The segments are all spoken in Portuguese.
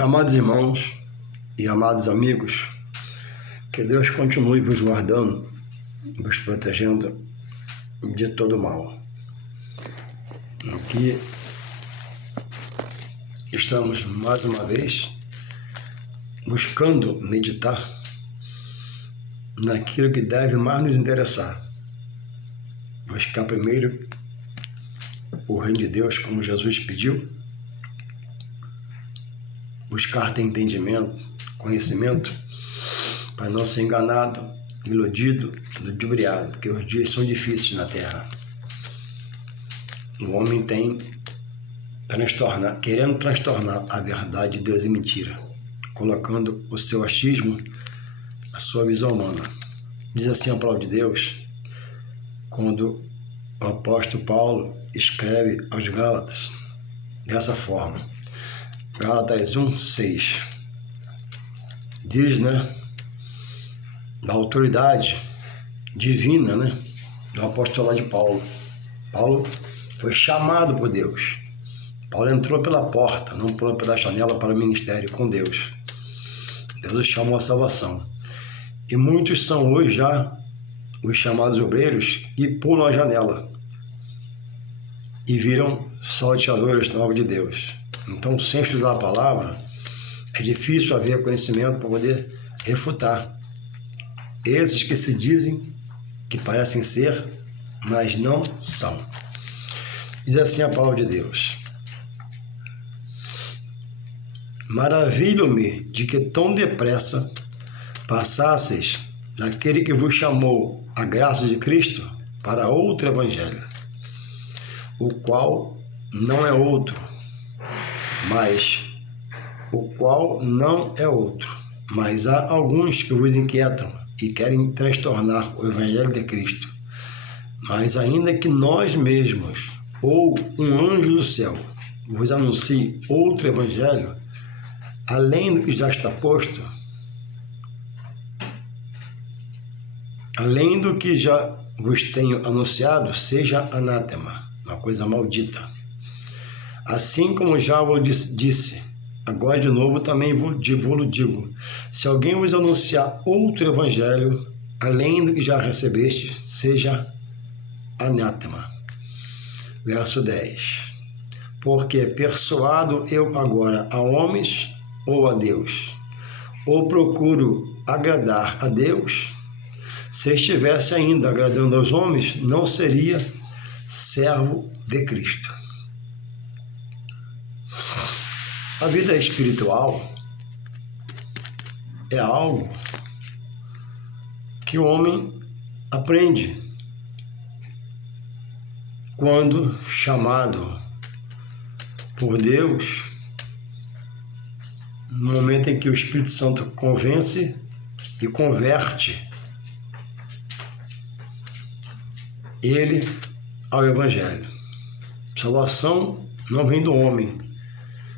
Amados irmãos e amados amigos, que Deus continue vos guardando, vos protegendo de todo mal. Aqui estamos mais uma vez buscando meditar naquilo que deve mais nos interessar. Buscar primeiro o reino de Deus, como Jesus pediu. Buscar ter entendimento, conhecimento, para não ser enganado, iludido, ludibriado, porque os dias são difíceis na terra. O homem tem querendo transtornar a verdade de Deus em mentira, colocando o seu achismo, a sua visão humana. Diz assim a palavra de Deus, quando o apóstolo Paulo escreve aos Gálatas, dessa forma. Gálatas 1:6 diz, da autoridade divina, do apostolado de Paulo. Paulo foi chamado por Deus. Paulo entrou pela porta, não pela janela para o ministério com Deus. Deus o chamou à salvação. E muitos são hoje já os chamados obreiros que pulam a janela e viram salteadores na obra de Deus. Então, sem estudar a palavra, é difícil haver conhecimento para poder refutar esses que se dizem que parecem ser, mas não são. Diz assim a palavra de Deus: maravilho-me de que tão depressa passasseis daquele que vos chamou a graça de Cristo para outro evangelho, o qual não é outro, mas há alguns que vos inquietam e querem transtornar o evangelho de Cristo. Mas ainda que nós mesmos ou um anjo do céu vos anuncie outro evangelho, além do que já está posto, além do que já vos tenho anunciado, seja anátema, uma coisa maldita. Assim como já vos disse, agora de novo também vos digo, se alguém vos anunciar outro evangelho, além do que já recebeste, seja anátema. Verso 10. Porque persuado eu agora a homens ou a Deus? Ou procuro agradar a Deus? Se estivesse ainda agradando aos homens, não seria servo de Cristo. A vida espiritual é algo que o homem aprende quando chamado por Deus, no momento em que o Espírito Santo convence e converte ele ao Evangelho. Salvação não vem do homem.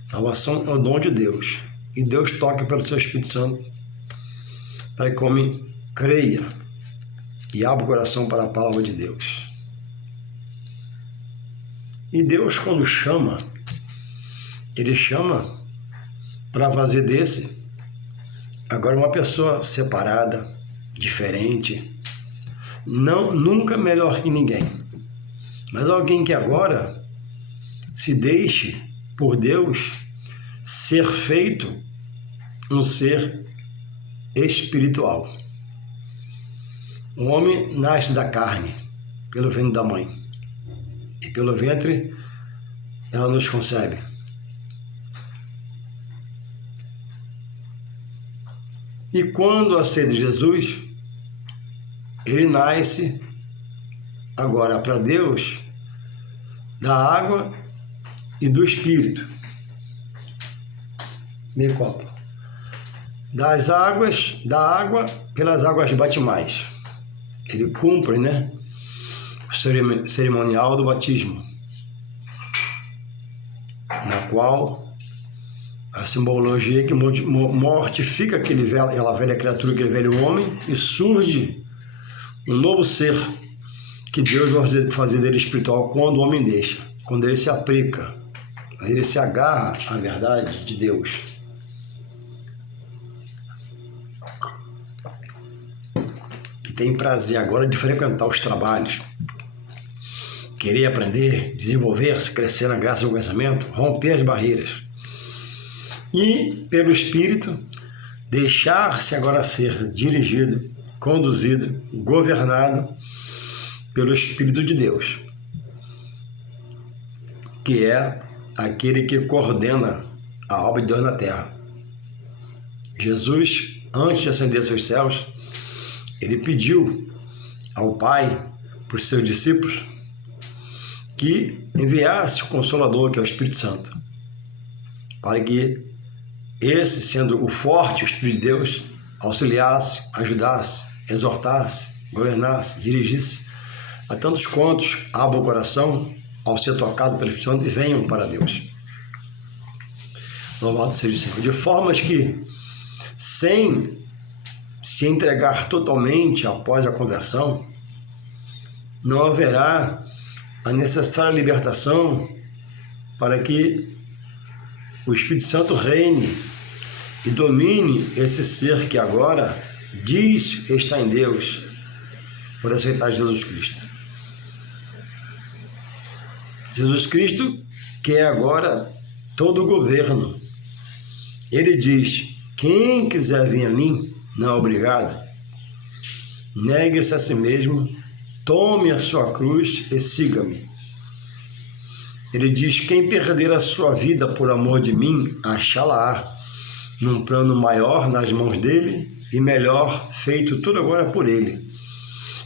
Salvação é o dom de Deus. E Deus toca pelo seu Espírito Santo para que o homem creia e abra o coração para a palavra de Deus. E Deus, quando chama, Ele chama para fazer desse agora uma pessoa separada, diferente, nunca melhor que ninguém, mas alguém que agora se deixe por Deus ser feito um ser espiritual. O homem nasce da carne, pelo ventre da mãe, e pelo ventre ela nos concebe. E quando aceita Jesus, ele nasce agora para Deus da água e do Espírito. Meio copo. Da água pelas águas batismais. Ele cumpre, o cerimonial do batismo, na qual a simbologia que mortifica aquela velha criatura, aquele velho homem, e surge um novo ser que Deus vai fazer dele espiritual quando o homem deixa, quando ele se aplica, ele se agarra à verdade de Deus. tem prazer agora de frequentar os trabalhos, querer aprender, desenvolver-se, crescer na graça do conhecimento, romper as barreiras. E, pelo Espírito, deixar-se agora ser dirigido, conduzido, governado pelo Espírito de Deus, que é aquele que coordena a obra de Deus na terra. Jesus, antes de ascender aos céus, ele pediu ao Pai, para os seus discípulos, que enviasse o Consolador, que é o Espírito Santo, para que esse, sendo o forte, o Espírito de Deus, auxiliasse, ajudasse, exortasse, governasse, dirigisse a tantos quantos abram o coração ao ser tocado pelo Espírito Santo e venham para Deus. Louvado seja o Senhor. De formas que, sem se entregar totalmente após a conversão, não haverá a necessária libertação para que o Espírito Santo reine e domine esse ser que agora diz estar em Deus por aceitar Jesus Cristo. Jesus Cristo quer agora todo o governo. Ele diz: quem quiser vir a mim, não é obrigado. Negue-se a si mesmo, tome a sua cruz e siga-me. Ele diz: quem perder a sua vida por amor de mim, achá-la-á, num plano maior nas mãos dele e melhor, feito tudo agora por ele.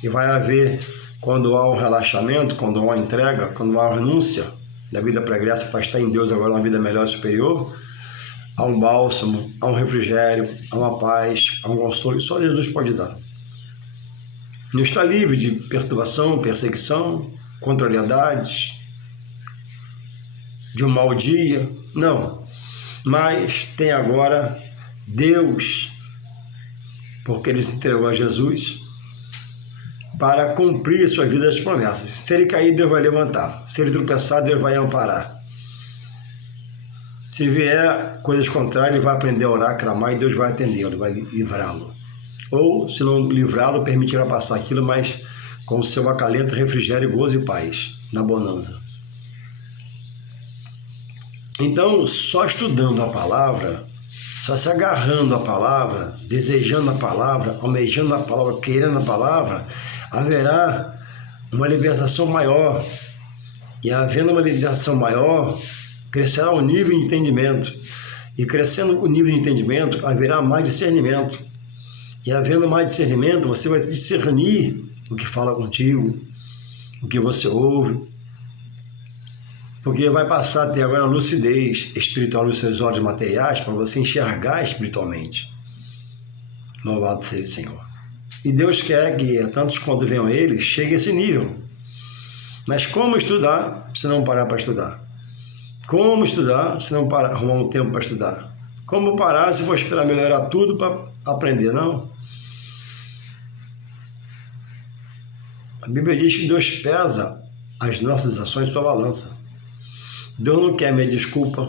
E vai haver, quando há um relaxamento, quando há uma entrega, quando há uma renúncia da vida pregressa para estar em Deus agora, uma vida melhor e superior, há um bálsamo, há um refrigério, há uma paz, há um consolo que só Jesus pode dar. Não está livre de perturbação, perseguição, contrariedades, de um mau dia, não. Mas tem agora Deus, porque ele se entregou a Jesus para cumprir suas vidas promessas. Se ele cair, Deus vai levantar. Se ele tropeçar, Deus vai amparar. Se vier coisas contrárias, ele vai aprender a orar, clamar, e Deus vai atendê-lo, vai livrá-lo. Ou, se não livrá-lo, permitirá passar aquilo, mas com o seu acalento, refrigério, gozo e paz, na bonança. Então, só estudando a palavra, só se agarrando à palavra, desejando a palavra, almejando a palavra, querendo a palavra, haverá uma libertação maior. E havendo uma libertação maior, crescerá o nível de entendimento. E crescendo o nível de entendimento, haverá mais discernimento. E havendo mais discernimento, você vai discernir o que fala contigo, o que você ouve, porque vai passar a ter agora lucidez espiritual nos seus olhos materiais para você enxergar espiritualmente. Louvado seja o Senhor. E Deus quer que, tantos quanto venham a Ele, chegue a esse nível. Mas como estudar se não parar para estudar? Como estudar se não parar, arrumar um tempo para estudar? Como parar se for esperar melhorar tudo para aprender? Não. A Bíblia diz que Deus pesa as nossas ações em sua balança. Deus não quer minha desculpa,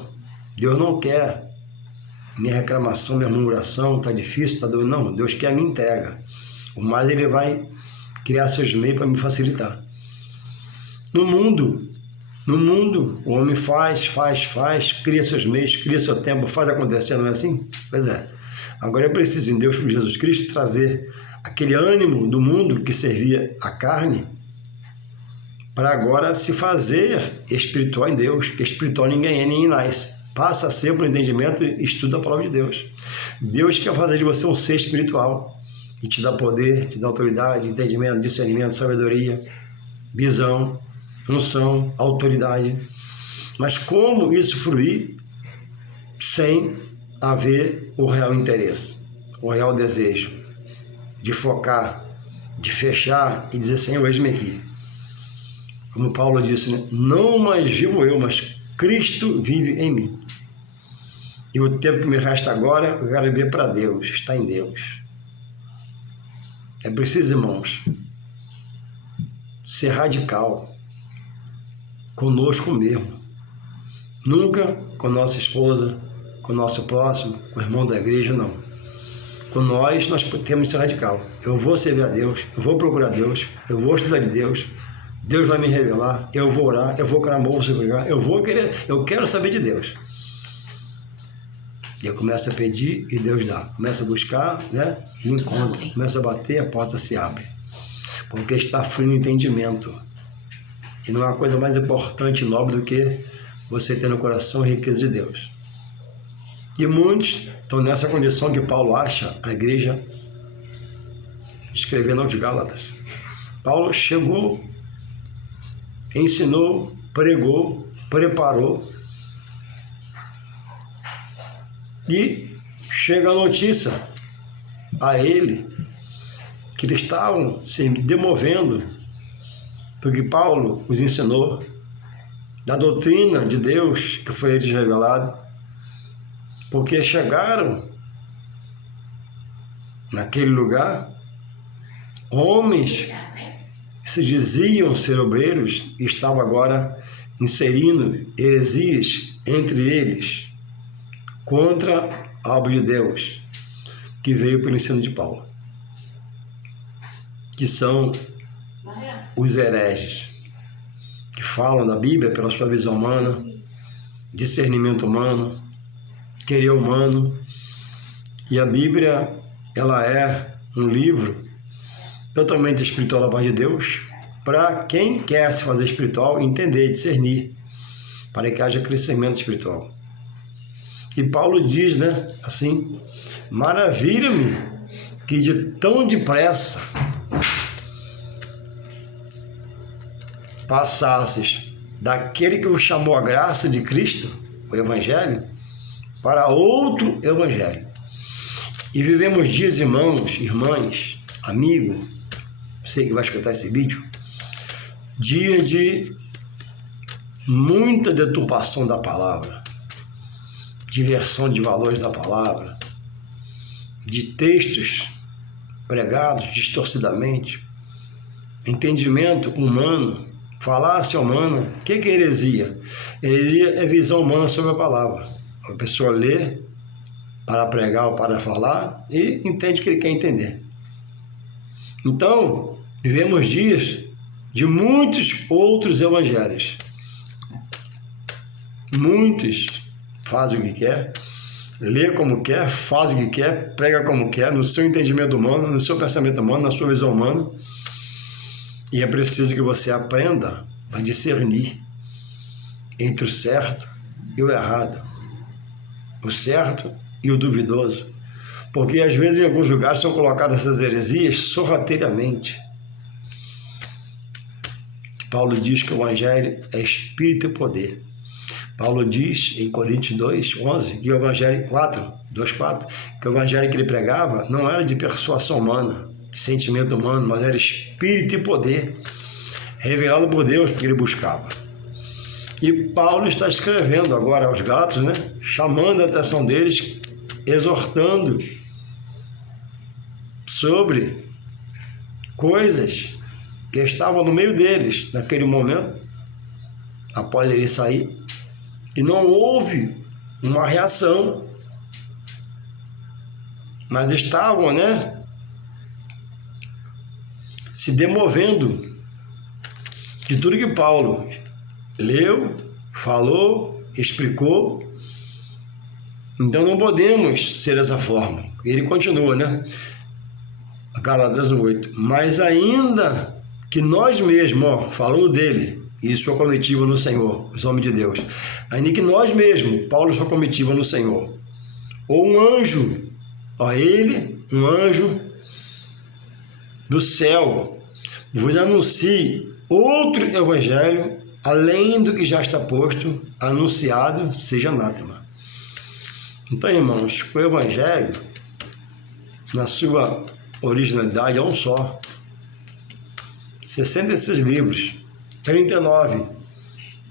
Deus não quer minha reclamação, minha murmuração, está difícil, está doendo. Não, Deus quer a minha entrega. O mais Ele vai criar seus meios para me facilitar. No mundo, o homem faz, cria seus meios, cria seu tempo, faz acontecer, não é assim? Pois é. Agora é preciso em Deus, por Jesus Cristo, trazer aquele ânimo do mundo que servia à carne, para agora se fazer espiritual em Deus, que espiritual ninguém é, nem nasce. Passa a ser por entendimento e estuda a palavra de Deus. Deus quer fazer de você um ser espiritual e te dá poder, te dá autoridade, entendimento, discernimento, sabedoria, visão, unção, autoridade. Mas como isso fruir sem haver o real interesse, o real desejo de focar, de fechar e dizer: Senhor, eis-me aqui. Como Paulo disse, né? Não mais vivo eu, mas Cristo vive em mim. E o tempo que me resta agora, eu quero viver para Deus, estar em Deus. É preciso, irmãos, ser radical conosco mesmo. Nunca com nossa esposa, com o nosso próximo, com o irmão da igreja, não. nós temos esse radical. Eu vou servir a Deus, eu vou procurar Deus, eu vou estudar de Deus, Deus vai me revelar, eu vou orar, eu vou clamar, vou suplicar, eu quero saber de Deus. E eu começo a pedir e Deus dá. Começa a buscar, né? E encontra. Começa a bater, a porta se abre. Porque está fluindo entendimento. E não há coisa mais importante e nobre do que você ter no coração a riqueza de Deus. E muitos estão nessa condição que Paulo acha a igreja escrevendo aos Gálatas. Paulo chegou, ensinou, pregou, preparou, e chega a notícia a ele que eles estavam se demovendo do que Paulo os ensinou, da doutrina de Deus que foi a eles revelado, porque chegaram naquele lugar homens que se diziam ser obreiros e estavam agora inserindo heresias entre eles, contra a obra de Deus, que veio pelo ensino de Paulo, que são os hereges, que falam da Bíblia pela sua visão humana, discernimento humano, querer humano. E a Bíblia, ela é um livro totalmente espiritual da parte de Deus, para quem quer se fazer espiritual, entender, discernir, para que haja crescimento espiritual. E Paulo diz, né, assim, maravilha-me que de tão depressa passasses daquele que vos chamou a graça de Cristo, o Evangelho, para outro Evangelho. E vivemos dias, irmãos, irmãs, amigo, você que vai escutar esse vídeo, dia de muita deturpação da palavra, diversão de valores da palavra, de textos pregados distorcidamente, entendimento humano, falácia humana. O que é heresia? Heresia é visão humana sobre a palavra. A pessoa lê para pregar ou para falar e entende o que ele quer entender. Então, vivemos dias de muitos outros evangelhos. Muitos fazem o que quer, lê como quer, faz o que quer, prega como quer, no seu entendimento humano, no seu pensamento humano, na sua visão humana. E é preciso que você aprenda a discernir entre o certo e o errado, o certo e o duvidoso. Porque às vezes em alguns lugares são colocadas essas heresias sorrateiramente. Paulo diz que o Evangelho é espírito e poder. Paulo diz em Coríntios 2:11 que o Evangelho 2:4, que o Evangelho que ele pregava não era de persuasão humana, de sentimento humano, mas era espírito e poder, revelado por Deus, porque ele buscava. E Paulo está escrevendo agora aos Gálatas, né, chamando a atenção deles, exortando sobre coisas que estavam no meio deles naquele momento, após ele sair, e não houve uma reação, mas estavam, né, se demovendo de tudo que Paulo leu, falou, explicou. Então não podemos ser dessa forma. Ele continua, né? Gálatas 8. Mas ainda que nós mesmos, falando dele, e sua comitiva no Senhor, os homens de Deus, ainda que nós mesmos, Paulo e sua comitiva no Senhor, ou um anjo, um anjo do céu, vos anuncie outro evangelho, além do que já está posto, anunciado, seja anátema. Então, irmãos, o evangelho, na sua originalidade, é um só. 66 livros, 39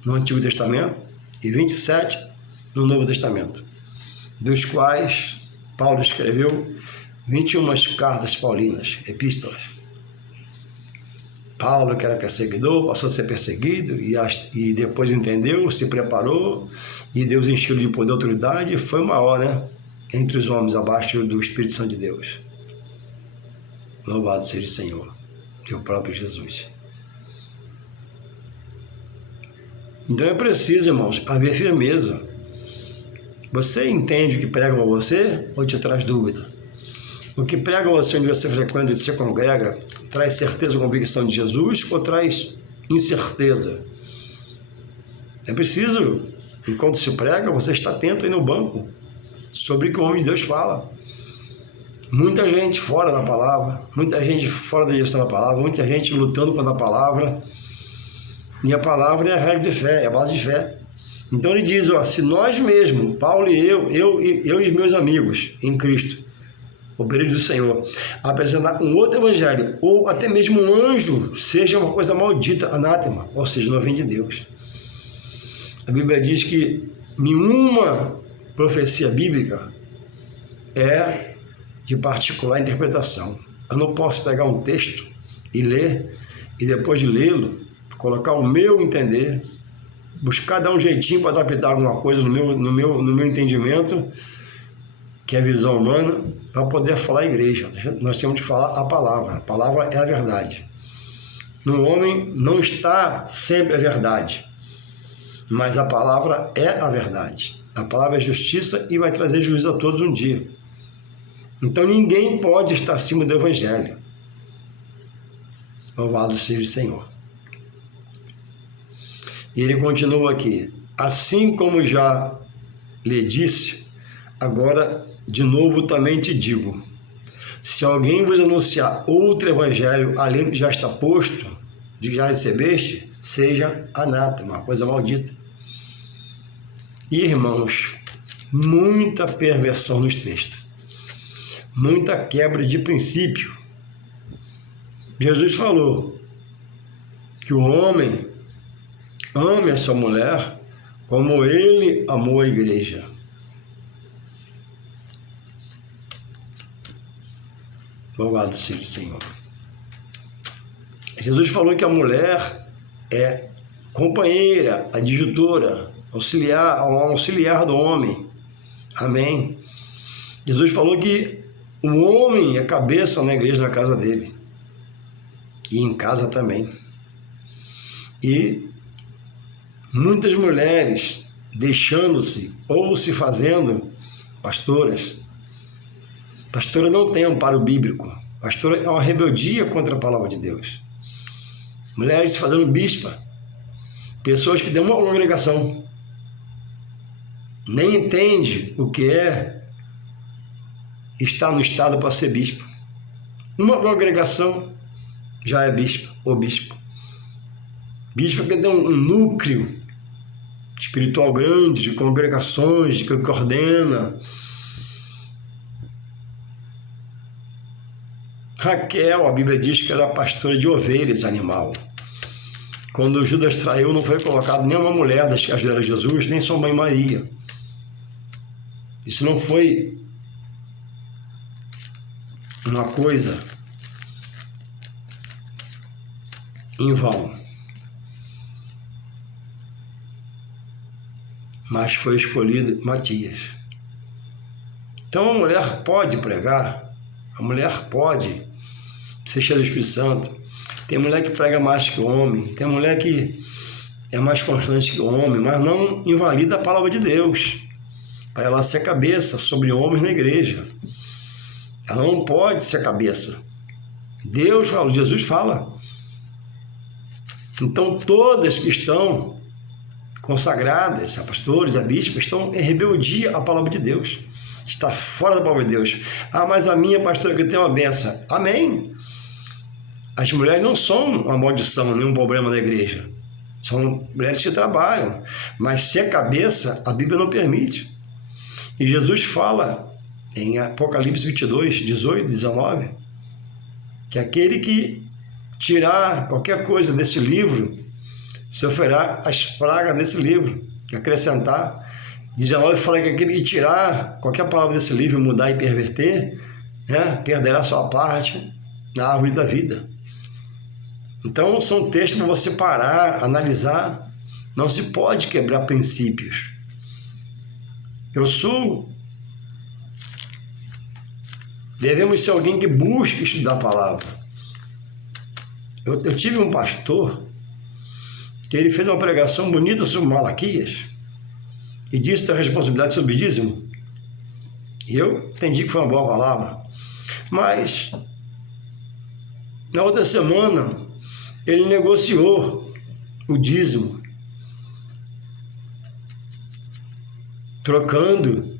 no Antigo Testamento e 27 no Novo Testamento, dos quais Paulo escreveu 21 cartas paulinas, epístolas. Paulo, que era perseguidor, passou a ser perseguido e depois entendeu, se preparou e Deus encheu de poder e autoridade, e foi maior, né? entre os homens abaixo do Espírito Santo de Deus. Louvado seja o Senhor, e o próprio Jesus. Então é preciso, irmãos, haver firmeza. Você entende o que pregam a você ou te traz dúvida? O que pregam a você onde você frequenta e se congrega traz certeza ou convicção de Jesus ou traz incerteza? É preciso, enquanto se prega, você está atento aí no banco sobre o que o homem de Deus fala. Muita gente fora da palavra, muita gente fora da direção da palavra, muita gente lutando contra a palavra. E a palavra é a regra de fé, é a base de fé. Então ele diz, ó, se nós mesmos, Paulo e eu e meus amigos em Cristo, obreiros do Senhor, apresentar um outro evangelho, ou até mesmo um anjo, seja uma coisa maldita, anátema, ou seja, não vem de Deus. A Bíblia diz que nenhuma profecia bíblica é de particular interpretação. Eu não posso pegar um texto e ler, e depois de lê-lo, colocar o meu entender, buscar dar um jeitinho para adaptar alguma coisa no meu entendimento, que é a visão humana, para poder falar a igreja. Nós temos que falar a palavra é a verdade. No homem não está sempre a verdade, mas a palavra é a verdade. A palavra é justiça e vai trazer juízo a todos um dia. Então ninguém pode estar acima do evangelho. Louvado seja o Senhor. E ele continua aqui, assim como já lhe disse, agora de novo também te digo, se alguém vos anunciar outro evangelho além do que já está posto, de que já recebeste, seja anátema, uma coisa maldita. E irmãos, muita perversão nos textos, muita quebra de princípio. Jesus falou que o homem ame a sua mulher como ele amou a igreja. Louvado seja o Senhor. Jesus falou que a mulher é companheira, adjutora, auxiliar do homem. Amém. Jesus falou que o homem é cabeça na igreja, na casa dele. E em casa também. E muitas mulheres deixando-se ou se fazendo pastoras. Pastora não tem amparo bíblico. Pastora é uma rebeldia contra a palavra de Deus. Mulheres se fazendo bispa. Pessoas que dão uma congregação. Nem entende o que é estar no estado para ser bispo. Uma congregação já é bispo ou bispo. Bispo que tem um núcleo espiritual grande, de congregações, que ordena. Raquel, a Bíblia diz que era pastora de ovelhas, animal. Quando Judas traiu, não foi colocado nenhuma mulher das que ajudaram Jesus, nem sua mãe Maria. Isso não foi uma coisa em vão, mas foi escolhido Matias. Então a mulher pode pregar, a mulher pode ser cheia do Espírito Santo. Tem mulher que prega mais que o homem, tem mulher que é mais constante que o homem, mas não invalida a palavra de Deus, para ela ser cabeça sobre homens na igreja. Ela não pode ser cabeça. Deus fala, Jesus fala. Então todas que estão consagradas, a pastores, a bispas, estão em rebeldia à palavra de Deus. Está fora da palavra de Deus. Ah, mas a minha pastora que tem uma benção. Amém. As mulheres não são uma maldição, nenhum problema da igreja. São mulheres que trabalham. Mas ser cabeça, a Bíblia não permite. E Jesus fala em Apocalipse 22, 18, 19, que aquele que tirar qualquer coisa desse livro, sofrerá as pragas desse livro, que acrescentar. 19 fala que aquele que tirar qualquer palavra desse livro, mudar e perverter, né, perderá sua parte na árvore da vida. Então são textos para você parar, analisar. Não se pode quebrar princípios. Eu sou Devemos ser alguém que busque estudar a palavra. Eu tive um pastor que ele fez uma pregação bonita sobre Malaquias e disse a responsabilidade sobre dízimo. E eu entendi que foi uma boa palavra. Mas, na outra semana, ele negociou o dízimo, trocando,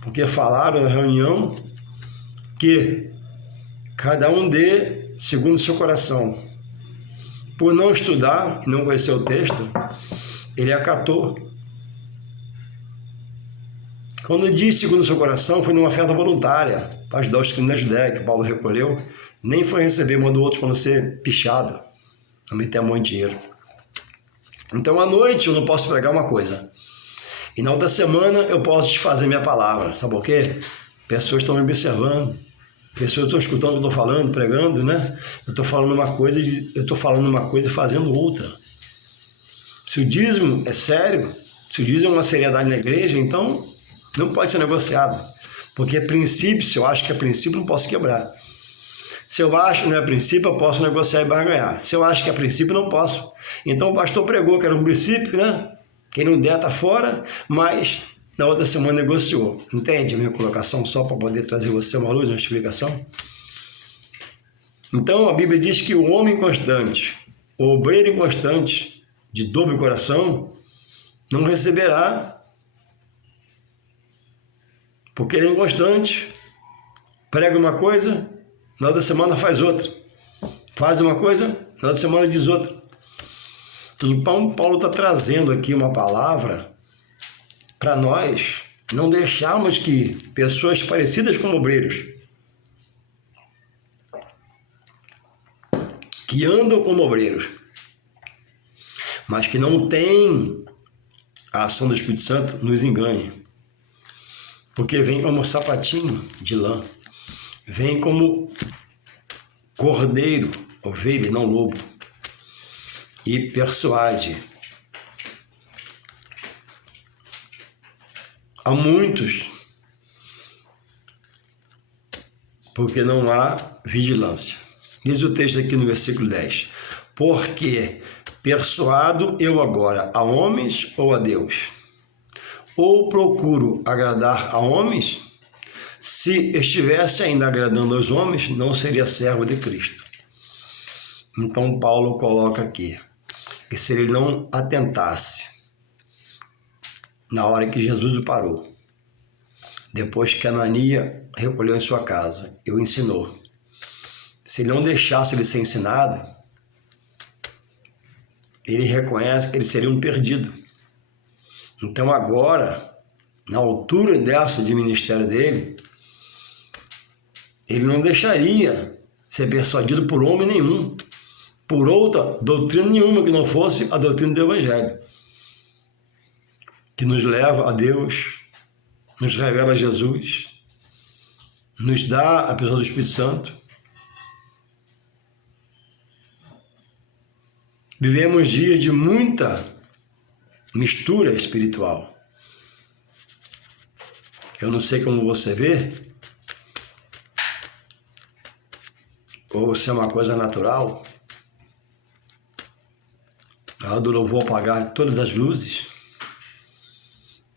porque falaram na reunião que cada um dê segundo o seu coração. Por não estudar e não conhecer o texto, ele acatou. Quando diz segundo o seu coração, foi numa oferta voluntária para ajudar os criminosos da Judéia, que Paulo recolheu, nem foi receber, mandou outros para não ser pichado, não meter a mão em dinheiro. Então, à noite eu não posso pregar uma coisa, e na outra semana eu posso desfazer minha palavra. Sabe por quê? Pessoas estão me observando, pessoas estão escutando o que eu estou falando, pregando, né? Eu estou falando uma coisa e fazendo outra. Se o dízimo é sério, se o dízimo é uma seriedade na igreja, então não pode ser negociado. Porque princípio, se eu acho que é princípio, não posso quebrar. Se eu acho que não é princípio, eu posso negociar e barganhar. Se eu acho que é princípio, não posso. Então o pastor pregou que era um princípio, né? Quem não der está fora, mas na outra semana negociou. Entende a minha colocação? Só para poder trazer você uma luz, uma explicação. Então a Bíblia diz que o homem inconstante, o obreiro inconstante, de dobre coração, não receberá, porque ele é inconstante. Prega uma coisa, na outra semana faz outra. Faz uma coisa, na outra semana diz outra. Então, Paulo está trazendo aqui uma palavra para nós não deixarmos que pessoas parecidas com obreiros, que andam como obreiros, mas que não têm a ação do Espírito Santo, nos engane. Porque vem como sapatinho de lã, vem como cordeiro, ovelha, não lobo, e persuade a muitos, porque não há vigilância. Diz o texto aqui no versículo 10. Porque persuado eu agora a homens ou a Deus? Ou procuro agradar a homens? Se estivesse ainda agradando aos homens, não seria servo de Cristo. Então Paulo coloca aqui que se ele não atentasse na hora que Jesus o parou, depois que Anania recolheu em sua casa e o ensinou, se ele não deixasse ele ser ensinado, ele reconhece que ele seria um perdido. Então agora, na altura dessa de ministério dele, ele não deixaria ser persuadido por homem nenhum, por outra doutrina nenhuma que não fosse a doutrina do Evangelho, que nos leva a Deus, nos revela Jesus, nos dá a pessoa do Espírito Santo. Vivemos dias de muita mistura espiritual. Eu não sei como você vê, ou se é uma coisa natural. Na hora do louvor apagar todas as luzes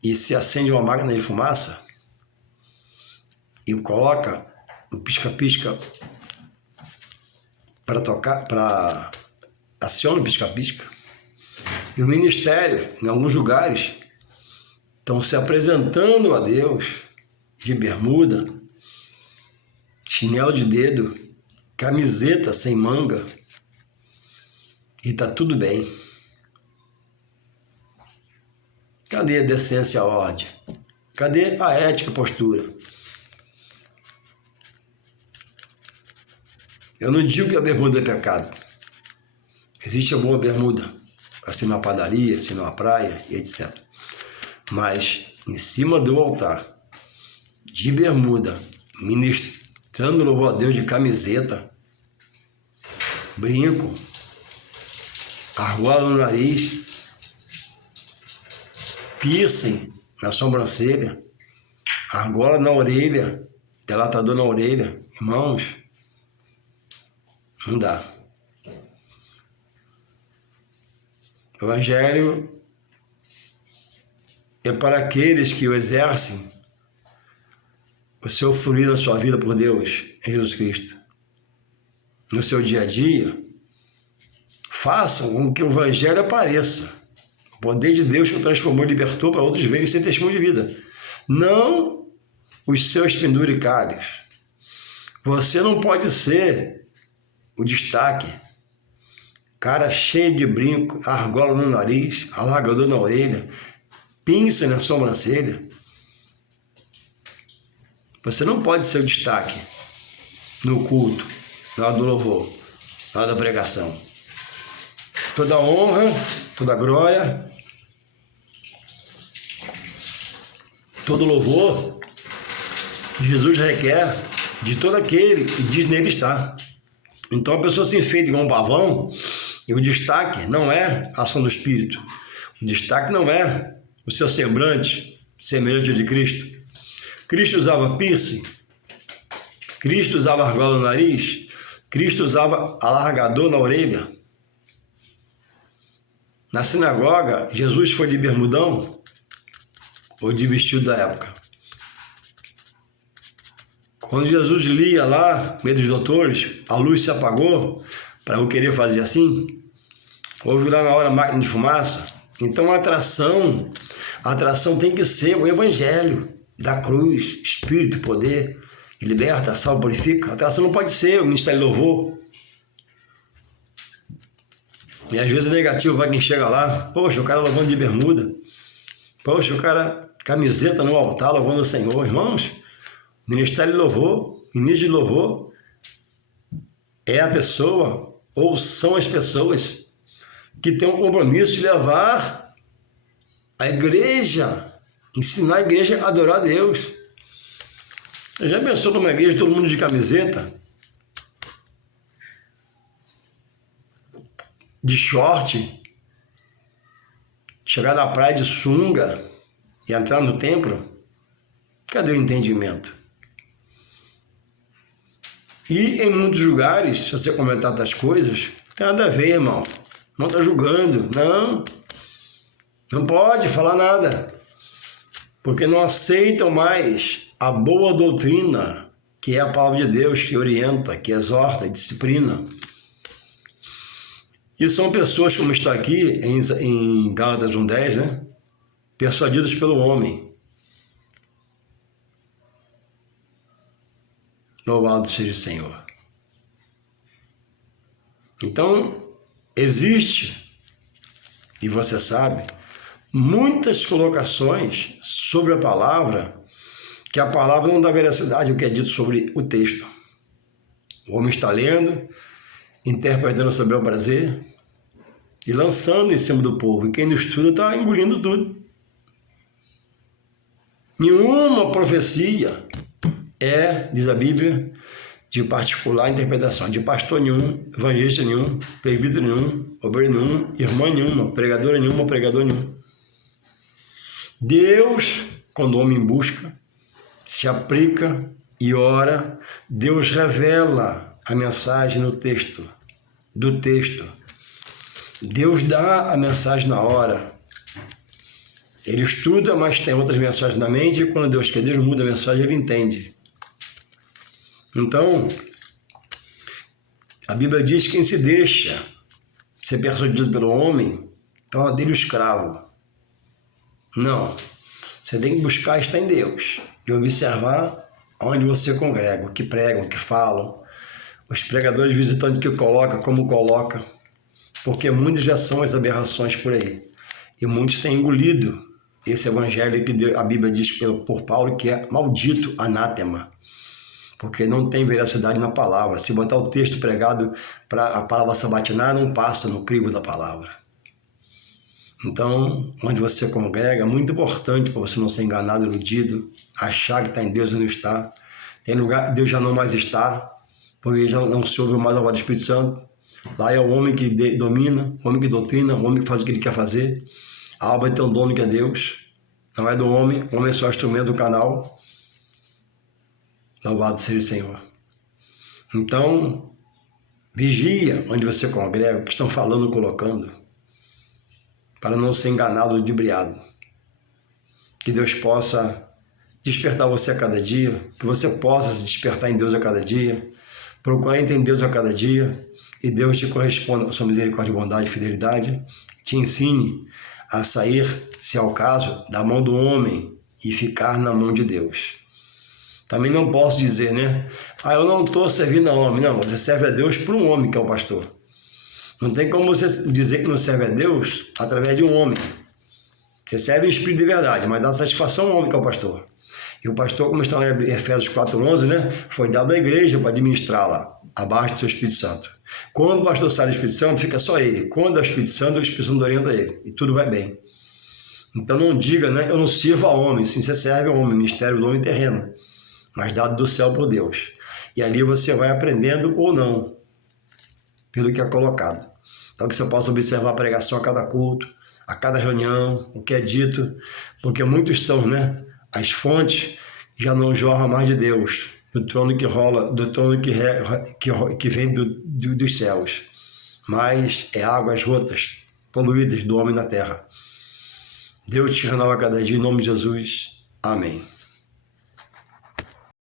e se acende uma máquina de fumaça e coloca o pisca-pisca para tocar, para aciona o pisca-pisca. E o ministério, em alguns lugares, estão se apresentando a Deus de bermuda, chinelo de dedo, camiseta sem manga, e está tudo bem. Cadê a decência e a ordem? Cadê a ética e a postura? Eu não digo que a bermuda é pecado. Existe a boa bermuda, assim na padaria, assim na praia e etc. Mas em cima do altar, de bermuda, ministrando louvor a Deus de camiseta, brinco, argola no nariz, piercing na sobrancelha, argola na orelha, delatador na orelha. Irmãos, não dá. O Evangelho é para aqueles que o exercem o seu fluir na sua vida por Deus, em Jesus Cristo. No seu dia a dia, façam com que o Evangelho apareça. O poder de Deus que o transformou e libertou para outros verem sem testemunho de vida. Não os seus penduricalhos. Você não pode ser o destaque. Cara cheio de brinco, argola no nariz, alargador na orelha, pinça na sobrancelha. Você não pode ser o destaque no culto, na hora do louvor, na hora da pregação. Toda honra, toda glória, todo louvor, Jesus requer de todo aquele que diz nele estar. Então a pessoa se enfeita igual um pavão e o destaque não é a ação do Espírito. O destaque não é o seu semblante, semelhante de Cristo. Cristo usava piercing, Cristo usava argola no nariz, Cristo usava alargador na orelha. Na sinagoga, Jesus foi de bermudão ou de vestido da época. Quando Jesus lia lá, meio dos doutores, a luz se apagou para eu querer fazer assim. Houve lá na hora máquina de fumaça. Então a atração tem que ser o Evangelho da cruz, Espírito, poder, que liberta, salva, purifica. A atração não pode ser o ministério de louvor. E às vezes é negativo para quem chega lá. Poxa, o cara louvando de bermuda. Poxa, o cara camiseta no altar louvando o Senhor. Irmãos, ministério de louvor, ministro de louvor é a pessoa ou são as pessoas que têm um compromisso de levar a igreja, ensinar a igreja a adorar a Deus. Você já pensou numa igreja todo mundo de camiseta? De short? Chegar na praia de sunga e entrar no templo? Cadê o entendimento? E em muitos lugares, se você comentar outras coisas, tem nada a ver, irmão. Não está julgando, não pode falar nada, porque não aceitam mais a boa doutrina, que é a palavra de Deus, que orienta, que exorta, disciplina. E são pessoas, como está aqui em Gálatas 1:10, né? Persuadidos pelo homem. Louvado seja o Senhor. Então, existe, e você sabe, muitas colocações sobre a palavra, que a palavra não dá veracidade ao que é dito sobre o texto. O homem está lendo, interpretando sobre o prazer e lançando em cima do povo. E quem não estuda está engolindo tudo. Nenhuma profecia é, diz a Bíblia, de particular interpretação, de pastor nenhum, evangelista nenhum, presbítero nenhum, obreiro nenhum, irmã nenhuma, pregadora nenhuma, pregador nenhum. Deus, quando o homem busca, se aplica e ora, Deus revela a mensagem no texto, do texto. Deus dá a mensagem na hora. Ele estuda, mas tem outras mensagens na mente, e quando Deus quer, Deus muda a mensagem, ele entende. Então, a Bíblia diz que quem se deixa ser persuadido pelo homem, torna dele o escravo. Não. Você tem que buscar estar em Deus e observar onde você congrega, o que pregam, o que falam, os pregadores visitantes que coloca, como coloca, porque muitos já são as aberrações por aí. E muitos têm engolido esse evangelho que a Bíblia diz por Paulo que é maldito, anátema, porque não tem veracidade na palavra. Se botar o texto pregado para a palavra sabatinar, não passa no crivo da palavra. Então, onde você congrega, é muito importante para você não ser enganado, iludido, achar que está em Deus e não está. Tem lugar que Deus já não mais está, porque já não se ouve mais a voz do Espírito Santo. Lá é o homem que domina, o homem que doutrina, o homem que faz o que ele quer fazer. A alma tem um dono que é Deus, não é do homem, o homem é só instrumento do canal. Louvado seja o Senhor. Então, vigia onde você congrega, o que estão falando, colocando, para não ser enganado, ludibriado. Que Deus possa despertar você a cada dia, que você possa se despertar em Deus a cada dia, procurar entender Deus a cada dia, e Deus te corresponda com a sua misericórdia, bondade e fidelidade, te ensine a sair, se é o caso, da mão do homem e ficar na mão de Deus. Também não posso dizer, né? Eu não estou servindo a homem. Não, você serve a Deus por um homem, que é o pastor. Não tem como você dizer que não serve a Deus através de um homem. Você serve em espírito de verdade, mas dá satisfação ao homem, que é o pastor. E o pastor, como está lá em Efésios 4:11, né? Foi dado à igreja para administrá-la, abaixo do seu Espírito Santo. Quando o pastor sai do Espírito Santo, fica só ele. Quando é o Espírito Santo orienta ele. E tudo vai bem. Então não diga, né? Eu não sirvo a homem. Sim, você serve ao homem, ministério do homem terreno, mas dado do céu por Deus. E ali você vai aprendendo ou não, pelo que é colocado. Então que você possa observar a pregação a cada culto, a cada reunião, o que é dito, porque muitos são, né? As fontes já não jorram mais de Deus, do trono que rola, do trono que vem dos céus, mas é águas rotas, poluídas do homem na terra. Deus te renova a cada dia, em nome de Jesus. Amém.